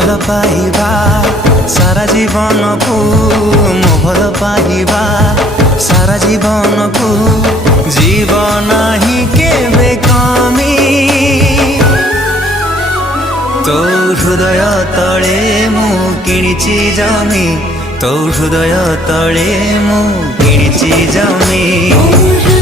ଭଲ ପାଇବା ସାରା ଜୀବନକୁ ମୁଁ ଭଲ ପାଇବା ସାରା ଜୀବନକୁ ଯିବ ନାହିଁ କେବେ କମି ତୋ ହୃଦୟ ତଳେ ମୁଁ କିଣିଛି ଜମି ତୋ ହୃଦୟ ତଳେ ମୁଁ କିଣିଛି ଜମି।